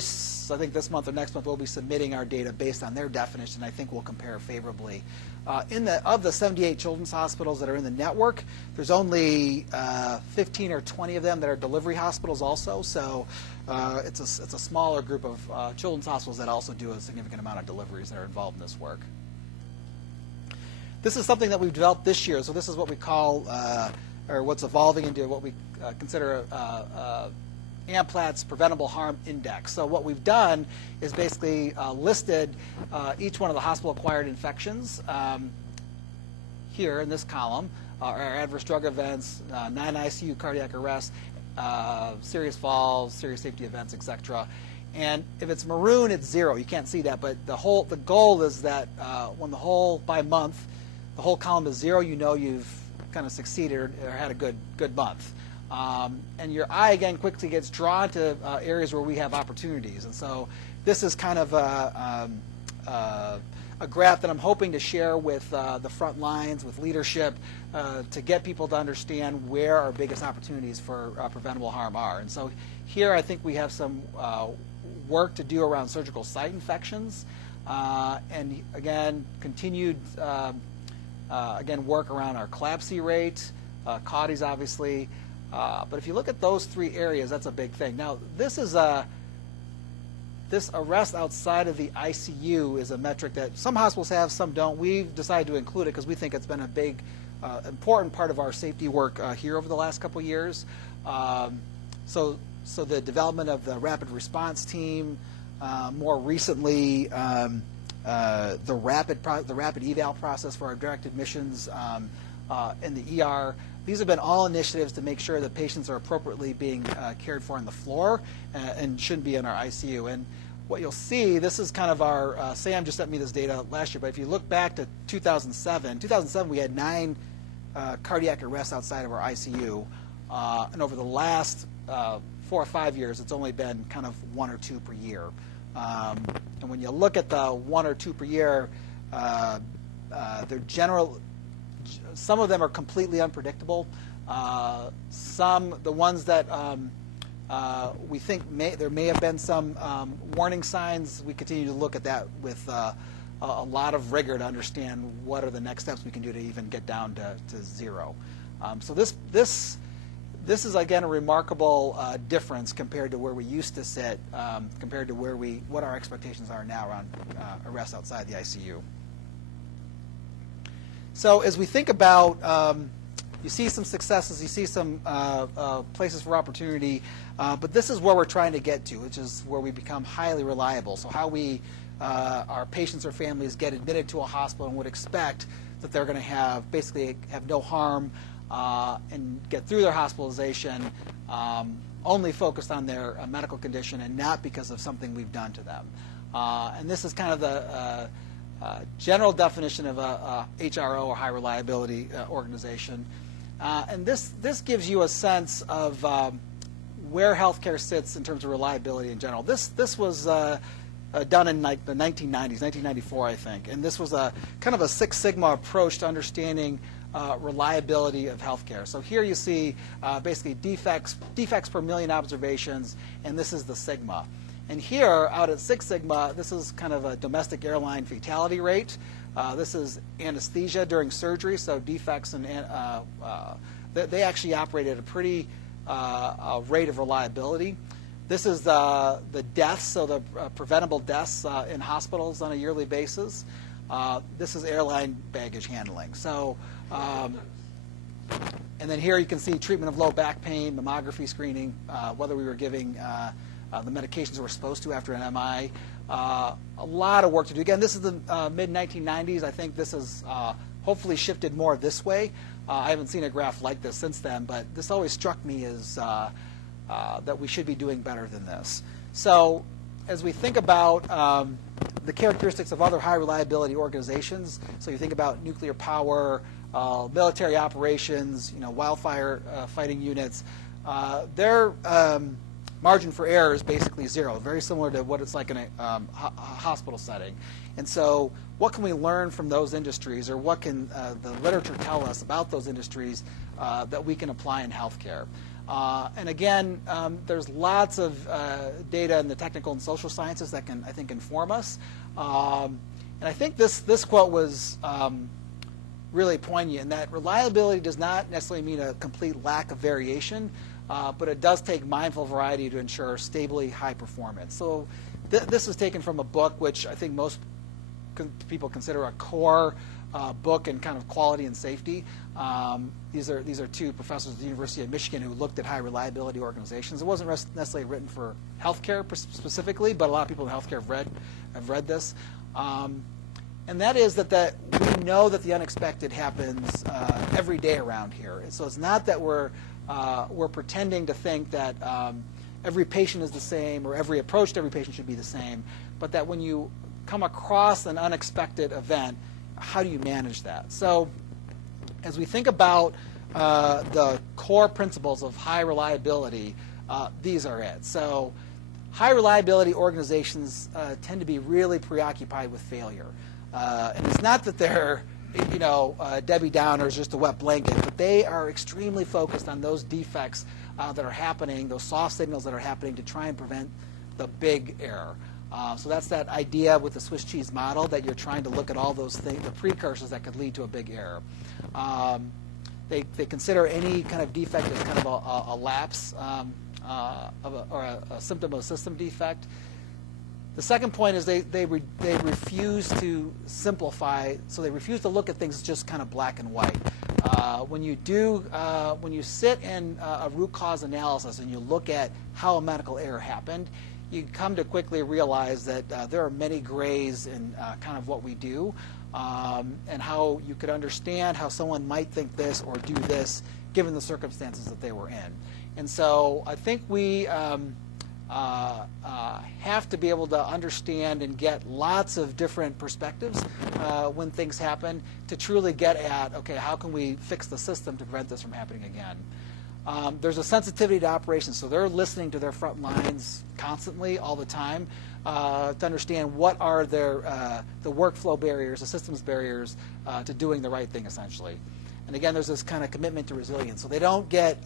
think this month or next month, we'll be submitting our data based on their definition. I think we'll compare favorably. Of the 78 children's hospitals that are in the network, there's only 15 or 20 of them that are delivery hospitals also. So it's a smaller group of children's hospitals that also do a significant amount of deliveries that are involved in this work. This is something that we've developed this year. So this is what we call or what's evolving into what we consider AMPLAT's preventable harm index. So what we've done is basically listed each one of the hospital-acquired infections here in this column, our adverse drug events, non-ICU cardiac arrest, serious falls, serious safety events, etc. And if it's maroon, it's 0. You can't see that, but the goal is that when by month, the whole column is 0, you know you've kind of succeeded or had a good month. And your eye, again, quickly gets drawn to areas where we have opportunities. And so this is kind of a graph that I'm hoping to share with the front lines, with leadership, to get people to understand where our biggest opportunities for preventable harm are. And so here I think we have some work to do around surgical site infections, and again, continued work around our CLABSI rate, CAUTIs obviously. But if you look at those 3 areas, that's a big thing. Now, this arrest outside of the ICU is a metric that some hospitals have, some don't. We've decided to include it because we think it's been a big, important part of our safety work here over the last couple years. So the development of the rapid response team, more recently the rapid eval process for our direct admissions in the ER. These have been all initiatives to make sure that patients are appropriately being cared for on the floor and shouldn't be in our ICU. And what you'll see, this is kind of our, Sam just sent me this data last year, but if you look back to 2007 we had 9 cardiac arrests outside of our ICU. And over the last 4 or 5 years, it's only been kind of 1 or 2 per year. And when you look at the 1 or 2 per year, they're some of them are completely unpredictable. The ones that we think there may have been some warning signs, we continue to look at that with a lot of rigor to understand what are the next steps we can do to even get down to 0. So this is again a remarkable difference compared to where we used to sit, compared to what our expectations are now around arrests outside the ICU. So as we think about, you see some successes, you see some places for opportunity, but this is where we're trying to get to, which is where we become highly reliable. So how our patients or families get admitted to a hospital and would expect that they're going to basically have no harm and get through their hospitalization only focused on their medical condition and not because of something we've done to them. And this is kind of the general definition of a HRO, or high reliability organization. And this gives you a sense of where healthcare sits in terms of reliability in general. This was done in the 1990s, 1994, I think. And this was a kind of a Six Sigma approach to understanding reliability of healthcare. So here you see basically defects per million observations, and this is the sigma. And here, out at 6 sigma, this is kind of a domestic airline fatality rate. This is anesthesia during surgery, so defects and they actually operate at a pretty rate of reliability. This is the deaths, so the preventable deaths in hospitals on a yearly basis. This is airline baggage handling. So, and then here you can see treatment of low back pain, mammography screening, whether we were giving the medications we're supposed to after an MI. A lot of work to do. Again, this is the mid-1990s. I think this has hopefully shifted more this way. I haven't seen a graph like this since then, but this always struck me as that we should be doing better than this. So as we think about the characteristics of other high reliability organizations, so you think about nuclear power, military operations, wildfire fighting units, their margin for error is basically 0, very similar to what it's like in a hospital setting. And so what can we learn from those industries, or what can the literature tell us about those industries that we can apply in healthcare? And again, there's lots of data in the technical and social sciences that can, I think, inform us. And I think this quote was really poignant, in that reliability does not necessarily mean a complete lack of variation, but it does take mindful variety to ensure stably high performance. So this is taken from a book which I think most people consider a core book in kind of quality and safety. These are two professors at the University of Michigan who looked at high reliability organizations. It wasn't necessarily written for healthcare specifically, but a lot of people in healthcare have read this. And that is that we know that the unexpected happens every day around here. So it's not that we're pretending to think that every patient is the same or every approach to every patient should be the same, but that when you come across an unexpected event, how do you manage that? So as we think about the core principles of high reliability, these are it. So high reliability organizations tend to be really preoccupied with failure. And it's not that they're, Debbie Downers, just a wet blanket, but they are extremely focused on those defects that are happening, those soft signals that are happening to try and prevent the big error. So that's that idea with the Swiss cheese model that you're trying to look at all those things, the precursors that could lead to a big error. They consider any kind of defect as kind of a lapse or a symptom of a system defect. The second point is they refuse to simplify, so they refuse to look at things just kind of black and white. When you sit in a root cause analysis and you look at how a medical error happened, you come to quickly realize that there are many grays in kind of what we do, and how you could understand how someone might think this or do this given the circumstances that they were in. And so I think we have to be able to understand and get lots of different perspectives when things happen to truly get at, okay, how can we fix the system to prevent this from happening again? There's a sensitivity to operations, so they're listening to their front lines constantly, all the time, to understand what are the workflow barriers, the systems barriers to doing the right thing, essentially. And again, there's this kind of commitment to resilience. So they don't get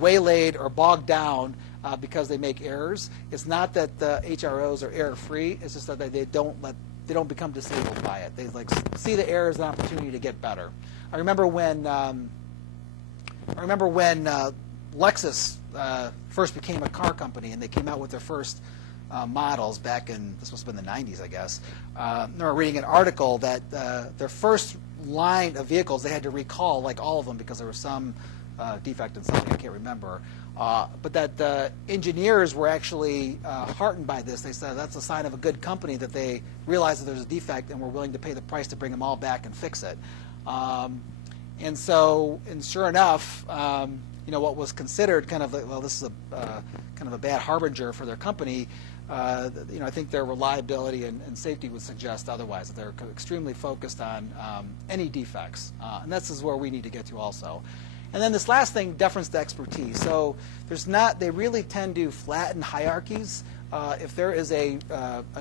waylaid or bogged down because they make errors. It's not that the HROs are error-free. It's just that they don't become disabled by it. They see the error as an opportunity to get better. I remember when Lexus first became a car company and they came out with their first models back in, this must have been the 90s, I guess. I remember reading an article that their first line of vehicles they had to recall, like all of them, because there was some defect in something, I can't remember. But that the engineers were actually heartened by this. They said that's a sign of a good company that they realize that there's a defect and we're willing to pay the price to bring them all back and fix it. And sure enough, what was considered kind of this is kind of a bad harbinger for their company. I think their reliability and safety would suggest otherwise. That they're extremely focused on any defects, and this is where we need to get to also. And then this last thing, deference to expertise. So they really tend to flatten hierarchies. If there is a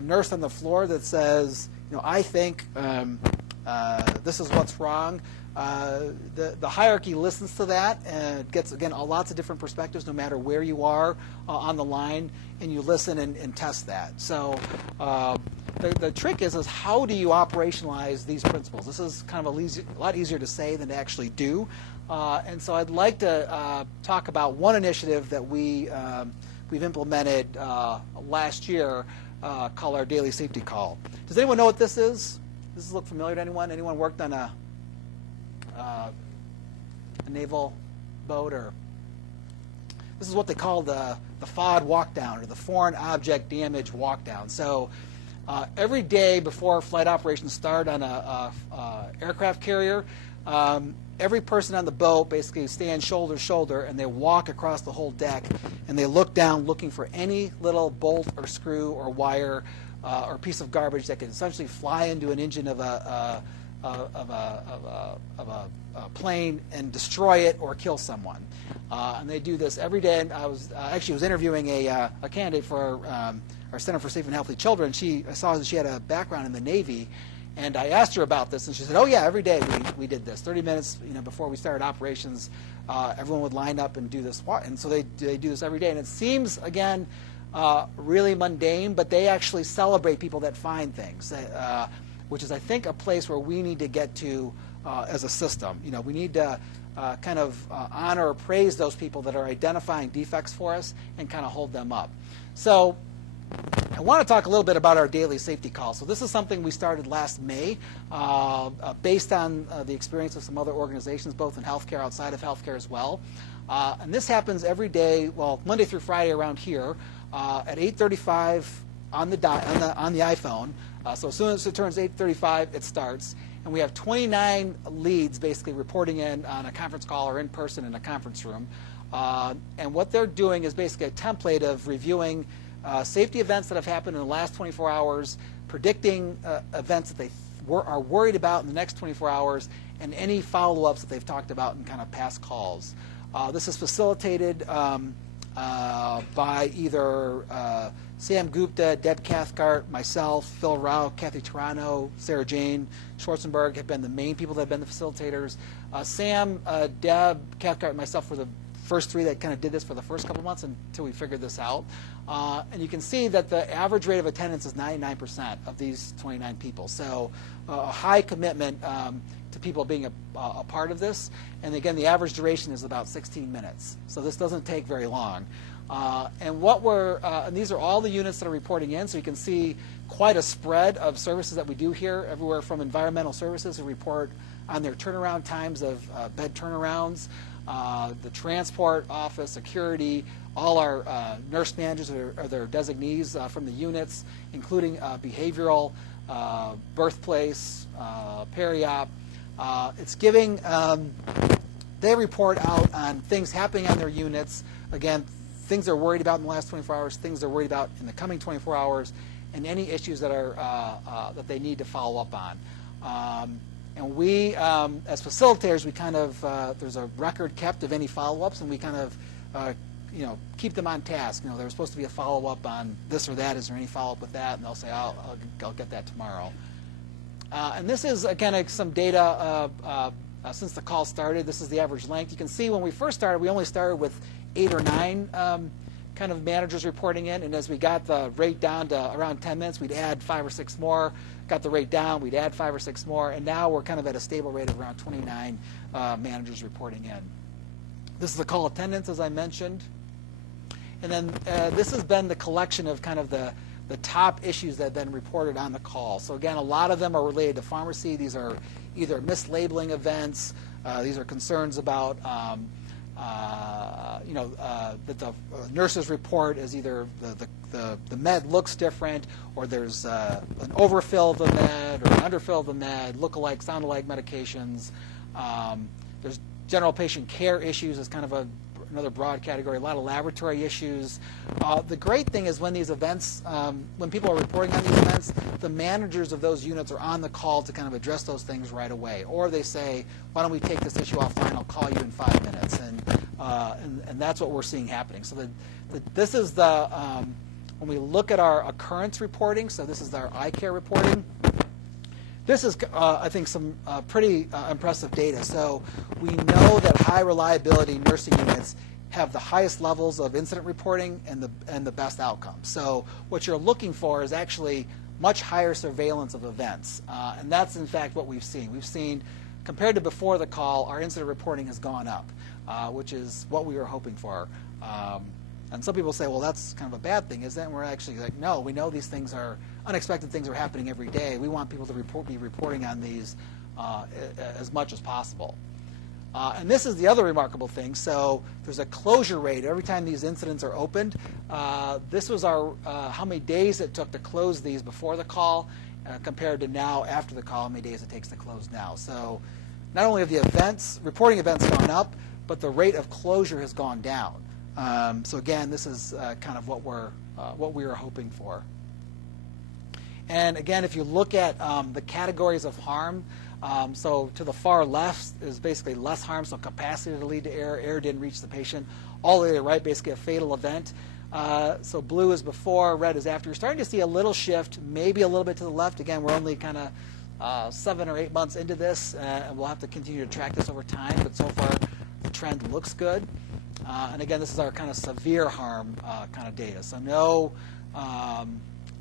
nurse on the floor that says, I think this is what's wrong, the hierarchy listens to that and gets, again, lots of different perspectives no matter where you are on the line, and you listen and test that. So the trick is how do you operationalize these principles? This is kind of a lot easier to say than to actually do. And so I'd like to talk about one initiative that we've implemented last year called our Daily Safety Call. Does anyone know what this is? Does this look familiar to anyone? Anyone worked on a naval boat? Or this is what they call the FOD walkdown, or the Foreign Object Damage walkdown. So every day before flight operations start on a aircraft carrier, every person on the boat basically stands shoulder to shoulder, and they walk across the whole deck, and they look down looking for any little bolt or screw or wire or piece of garbage that could essentially fly into an engine of a plane and destroy it or kill someone. And they do this every day. And I was interviewing a candidate for our Center for Safe and Healthy Children. I saw that she had a background in the Navy. And I asked her about this, and she said, "Oh yeah, every day we did this. 30 minutes, before we started operations, everyone would line up and do this. And so they do this every day. And it seems, again, really mundane, but they actually celebrate people that find things, which is, I think, a place where we need to get to as a system. We need to kind of honor or praise those people that are identifying defects for us and kind of hold them up. So I want to talk a little bit about our daily safety calls. So this is something we started last May based on the experience of some other organizations, both in healthcare, outside of healthcare as well. And this happens every day, well, Monday through Friday around here at 8:35 on the iPhone. So as soon as it turns 8:35, it starts. And we have 29 leads basically reporting in on a conference call or in person in a conference room. And what they're doing is basically a template of reviewing safety events that have happened in the last 24 hours, predicting events that they are worried about in the next 24 hours, and any follow-ups that they've talked about in kind of past calls. This is facilitated by either Sam Gupta, Deb Cathcart, myself, Phil Rao, Kathy Toronto, Sarah Jane Schwarzenberg have been the main people that have been the facilitators. Sam, Deb, Cathcart, and myself were the first three that kind of did this for the first couple months until we figured this out. And you can see that the average rate of attendance is 99% of these 29 people. So a high commitment to people being a part of this. And again, the average duration is about 16 minutes. So this doesn't take very long. And what and these are all the units that are reporting in, so you can see quite a spread of services that we do here, everywhere from environmental services who report on their turnaround times of bed turnarounds, the transport office, security, all our nurse managers are their designees from the units, including behavioral, birthplace, peri-op. It's giving, they report out on things happening on their units, again, things they're worried about in the last 24 hours, things they're worried about in the coming 24 hours, and any issues that are that they need to follow up on. And we, as facilitators, we kind of, there's a record kept of any follow-ups, and we kind of, keep them on task. There's supposed to be a follow-up on this or that. Is there any follow-up with that? And they'll say, I'll get that tomorrow. And this is, again, some data since the call started. This is the average length. You can see when we first started, we only started with 8 or 9 kind of managers reporting in, and as we got the rate down to around 10 minutes, we'd add 5 or 6 more. Got the rate down, we'd add 5 or 6 more, and now we're kind of at a stable rate of around 29 managers reporting in. This is the call attendance, as I mentioned. And then this has been the collection of kind of the top issues that have been reported on the call. So again, a lot of them are related to pharmacy. These are either mislabeling events. These are concerns about that the nurses report as either the med looks different, or there's an overfill of the med or an underfill of the med, look-alike, sound-alike medications. There's general patient care issues as kind of another broad category, a lot of laboratory issues. The great thing is when these events, when people are reporting on these events, the managers of those units are on the call to kind of address those things right away. Or they say, why don't we take this issue offline, I'll call you in 5 minutes. And that's what we're seeing happening. So this is when we look at our occurrence reporting, so this is our eye care reporting. This is, I think, some pretty impressive data. So we know that high reliability nursing units have the highest levels of incident reporting and the best outcomes. So what you're looking for is actually much higher surveillance of events. And that's, in fact, what we've seen. We've seen, compared to before the call, our incident reporting has gone up, which is what we were hoping for. And some people say, well, that's kind of a bad thing, isn't it? And we're actually like, no, we know these things are, unexpected things are happening every day. We want people to be reporting on these as much as possible. And this is the other remarkable thing. So there's a closure rate every time these incidents are opened. This was our how many days it took to close these before the call compared to now after the call, how many days it takes to close now. So not only have the reporting events gone up, but the rate of closure has gone down. So again, this is kind of what we were hoping for. And again, if you look at the categories of harm, so to the far left is basically less harm, so capacity to lead to error. Error didn't reach the patient. All the way to the right, basically a fatal event. So blue is before, red is after. You're starting to see a little shift, maybe a little bit to the left. Again, we're only kind of 7 or 8 months into this, and we'll have to continue to track this over time. But so far, the trend looks good. And again, this is our kind of severe harm kind of data. So no,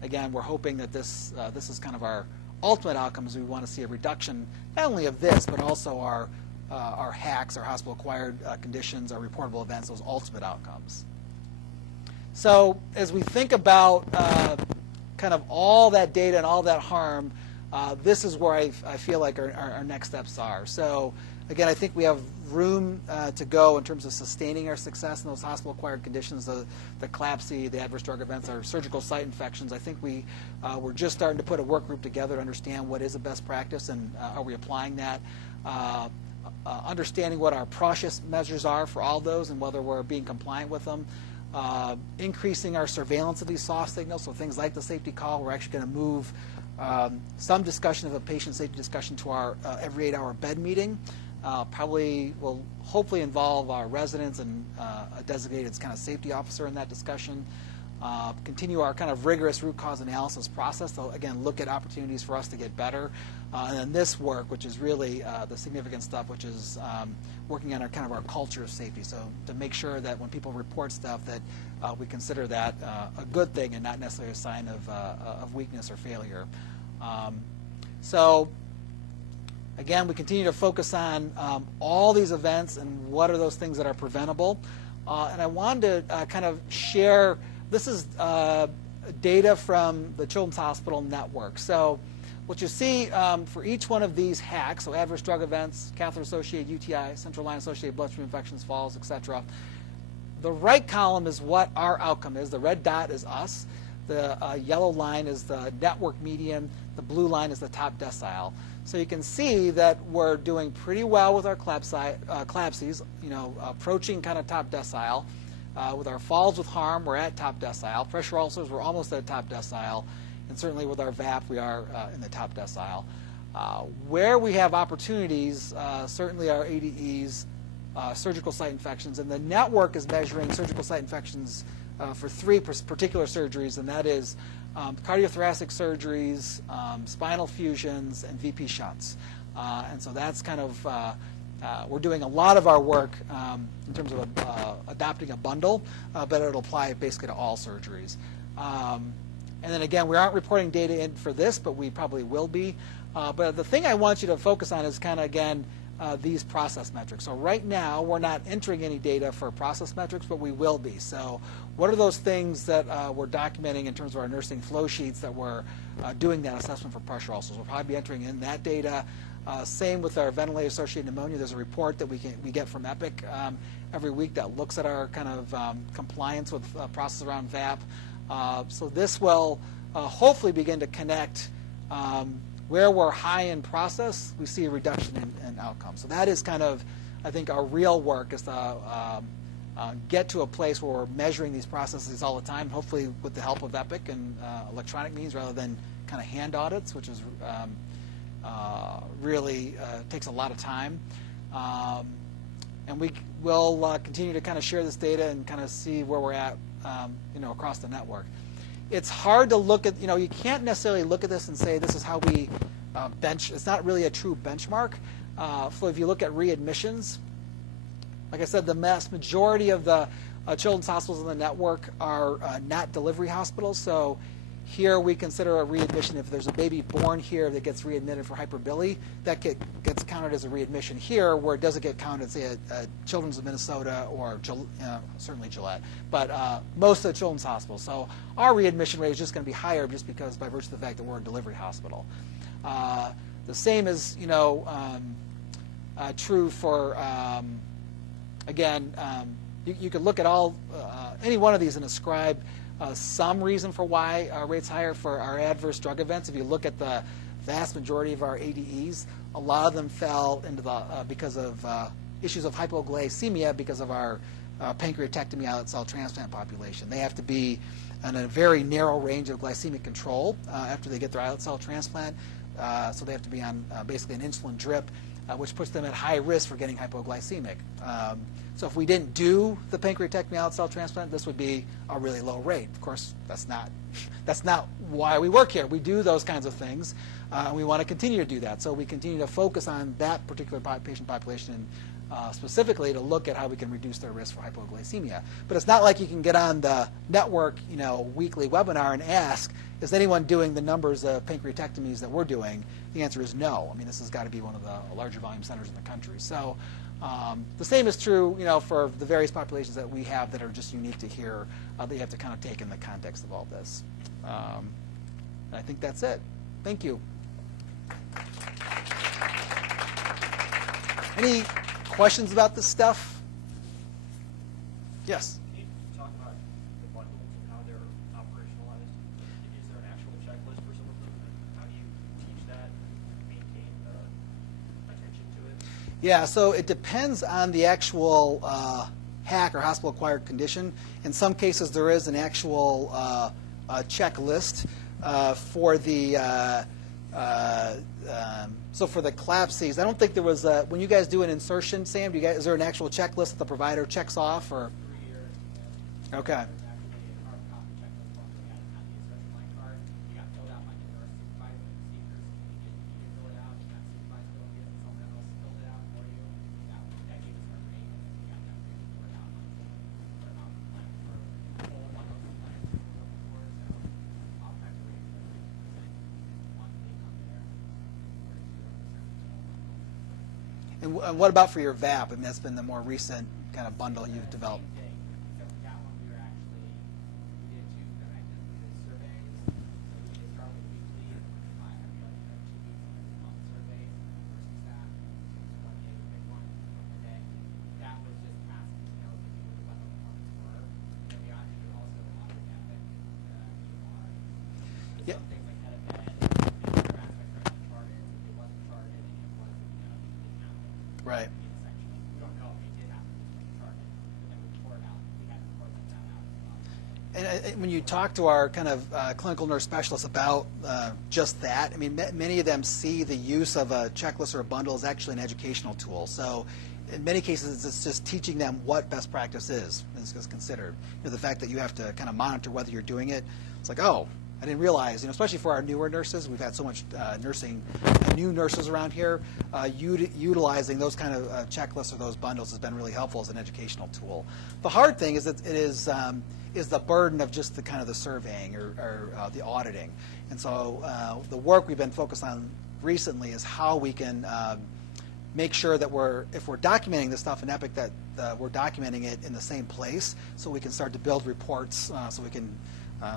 again, we're hoping that this is kind of our ultimate outcomes. We want to see a reduction not only of this, but also our HACs, our hospital-acquired conditions, our reportable events, those ultimate outcomes. So as we think about kind of all that data and all that harm, this is where I feel like our next steps are. So again, I think we have room to go in terms of sustaining our success in those hospital-acquired conditions, the CLABSI, the adverse drug events, our surgical site infections. I think we're just starting to put a work group together to understand what is a best practice and are we applying that. Understanding what our process measures are for all those and whether we're being compliant with them. Increasing our surveillance of these soft signals, so things like the safety call. We're actually going to move some discussion of a patient safety discussion to our every 8-hour bed meeting. Probably will hopefully involve our residents and a designated kind of safety officer in that discussion. Continue our kind of rigorous root cause analysis process. So again, look at opportunities for us to get better. And then this work, which is really the significant stuff, which is working on our kind of our culture of safety. So to make sure that when people report stuff that we consider that a good thing and not necessarily a sign of weakness or failure. So again, we continue to focus on all these events and what are those things that are preventable. And I wanted to kind of share, this is data from the Children's Hospital Network. So what you see for each one of these hacks, so adverse drug events, catheter-associated UTI, central line-associated bloodstream infections, falls, etc. The right column is what our outcome is. The red dot is us. The yellow line is the network median. The blue line is the top decile. So you can see that we're doing pretty well with our CLABSIs, approaching kind of top decile. With our falls with harm, we're at top decile. Pressure ulcers, we're almost at top decile. And certainly with our VAP, we are in the top decile. Where we have opportunities, certainly our ADEs, surgical site infections, and the network is measuring surgical site infections for 3 particular surgeries, and that is cardiothoracic surgeries, spinal fusions, and VP shunts. And so that's kind of, we're doing a lot of our work in terms of adopting a bundle, but it'll apply basically to all surgeries. And then again, we aren't reporting data in for this, but we probably will be. But the thing I want you to focus on is kind of, again, these process metrics. So right now, we're not entering any data for process metrics, but we will be. So what are those things that we're documenting in terms of our nursing flow sheets that we're doing that assessment for pressure ulcers? We'll probably be entering in that data. Same with our ventilator-associated pneumonia. There's a report that we get from Epic every week that looks at our kind of compliance with process around VAP. So this will hopefully begin to connect where we're high in process, we see a reduction in outcomes. So that is kind of, I think, our real work is to get to a place where we're measuring these processes all the time, hopefully with the help of Epic and electronic means rather than kind of hand audits, which is really takes a lot of time. And we will continue to kind of share this data and kind of see where we're at across the network. It's hard to look at, you can't necessarily look at this and say this is how we bench. It's not really a true benchmark. So if you look at readmissions, like I said, the vast majority of the children's hospitals in the network are not delivery hospitals. So here we consider a readmission if there's a baby born here that gets readmitted for hyperbiliary, that gets counted as a readmission here, where it doesn't get counted, say, at Children's of Minnesota or certainly Gillette, but most of the children's hospitals. So our readmission rate is just going to be higher just because by virtue of the fact that we're a delivery hospital. The same is, true for, again, you could look at any one of these and ascribe some reason for why our rate's higher for our adverse drug events. If you look at the vast majority of our ADEs, a lot of them fell into the because of issues of hypoglycemia because of our pancreatectomy islet cell transplant population. They have to be in a very narrow range of glycemic control after they get their islet cell transplant. So they have to be on basically an insulin drip, which puts them at high risk for getting hypoglycemic. So if we didn't do the pancreatectomy islet cell transplant, this would be a really low rate. Of course, that's not why we work here. We do those kinds of things, and we want to continue to do that. So we continue to focus on that particular patient population, specifically to look at how we can reduce their risk for hypoglycemia. But it's not like you can get on the network, weekly webinar and ask, is anyone doing the numbers of pancreatectomies that we're doing? The answer is no. I mean, this has got to be one of the larger volume centers in the country. So The same is true, for the various populations that we have that are just unique to here, that you have to kind of take in the context of all this. And I think that's it. Thank you. Any questions about this stuff? Yes? Can you talk about the bundles and how they're operationalized? Is there an actual checklist for some of them? And how do you teach that, maintain attention to it? Yeah, so it depends on the actual HAC or hospital-acquired condition. In some cases, there is an actual checklist for the so for the collapses. I don't think there was when you guys do an insertion, Sam. Is there an actual checklist that the provider checks off, or? 3 years. Okay. There's actually a hard copy checklist form we had on the insertion line card. You got filled out by the nurse supervisor and procedures. You didn't fill it out. You got supervised filled it. Someone else filled it out for you. That gave us our rate, and then we got that rate for it out for a whole one of those plans we were looking for. So oftentimes the rates are 50% monthly come there, or 0%. And what about for your VAP? I mean, that's been the more recent kind of bundle you've developed. Same thing. Except with that one, we did two preventative surveys. So we did start with weekly, every 2 weeks, and month surveys versus that 1 day big one. And then that was just asking, what the bundle components were. And then we also offered epic EMR. Yep. Some things like head of bed, and other aspects are charted. If it wasn't charted, and it wasn't, it didn't happen. Right. Essentially, we don't know if it did happen. Charted, but then we report out. We had to report that out as well. And when you talk to our kind of clinical nurse specialists about just that, I mean, many of them see the use of a checklist or a bundle as actually an educational tool. So in many cases, it's just teaching them what best practice is considered. The fact that you have to kind of monitor whether you're doing it. It's like, oh, I didn't realize, especially for our newer nurses, we've had so much new nurses around here, utilizing those kind of checklists or those bundles has been really helpful as an educational tool. The hard thing is that it is the burden of just the kind of the surveying or the auditing. And so the work we've been focused on recently is how we can make sure that if we're documenting this stuff in Epic, that we're documenting it in the same place, so we can start to build reports, so we can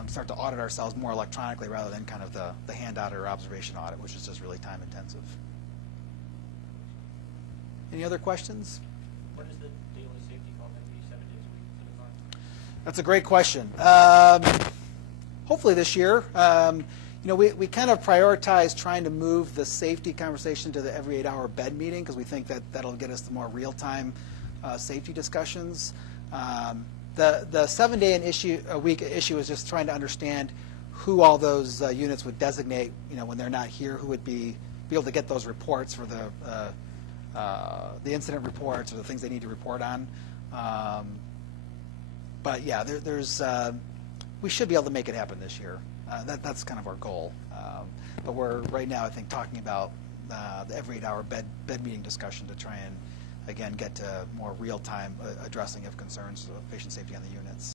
start to audit ourselves more electronically rather than kind of the handout or observation audit, which is just really time intensive. Any other questions? What is the daily safety call going to be 7 days a week for the car? That's a great question. Hopefully this year. We kind of prioritize trying to move the safety conversation to the every 8-hour bed meeting because we think that that'll get us the more real-time safety discussions. The 7-day-a-week issue is just trying to understand who all those units would designate, when they're not here, who would be able to get those reports for the incident reports or the things they need to report on. But yeah, we should be able to make it happen this year. That's kind of our goal. But we're right now, I think, talking about the every 8-hour bed meeting discussion to try and, again, get to more real-time addressing of concerns of patient safety on the units.